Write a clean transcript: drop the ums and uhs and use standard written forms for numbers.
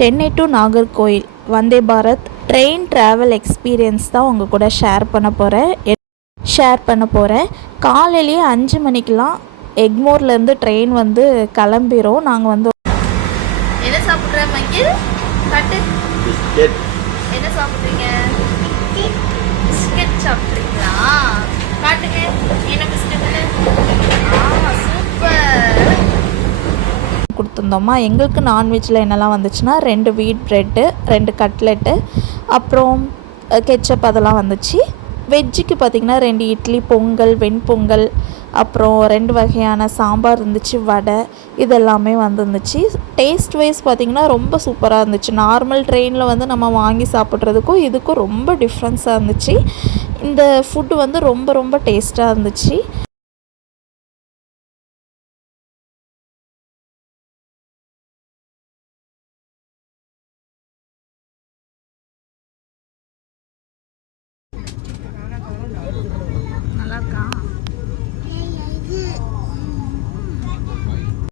Chennai to Nagercoil Vande Bharat train travel experience தான் உங்கள் கூட ஷேர் பண்ண போகிறேன். காலையிலேயே 5 மணிக்கெலாம் எக்மோர்லேருந்து ட்ரெயின் வந்து கிளம்பிரும். நாங்கள் வந்து என்ன சாப்பிட்றேன் மைக்கேல்? காட்டு. பிஸ்கெட். என்ன சாப்பிட்றீங்க? பிஸ்கெட் சாப்பிட்றீங்களா? காட்டுங்க என்ன பிஸ்கெட்டுன்னு. சூப்பர். கொடுத்துருந்தோமா. எங்களுக்கு நான்வெஜ்ஜில் என்னெல்லாம் வந்துச்சுன்னா 2 வீட் ப்ரெட்டு, 2 கட்லெட்டு, அப்புறம் கெச்சப் அதெல்லாம் வந்துச்சு. வெஜ்ஜுக்கு பார்த்திங்கன்னா 2 இட்லி, பொங்கல், வெண்பொங்கல், அப்புறம் 2 வகையான சாம்பார் இருந்துச்சு, வடை, இதெல்லாமே வந்துருந்துச்சு. டேஸ்ட் வைஸ் பார்த்திங்கன்னா ரொம்ப சூப்பராக இருந்துச்சு. நார்மல் ட்ரெயினில் வந்து நம்ம வாங்கி சாப்பிட்றதுக்கும் இதுக்கும் ரொம்ப டிஃப்ரென்ஸாக இருந்துச்சு. இந்த ஃபுட்டு வந்து ரொம்ப ரொம்ப டேஸ்ட்டாக இருந்துச்சு. நல்லா இருக்கா?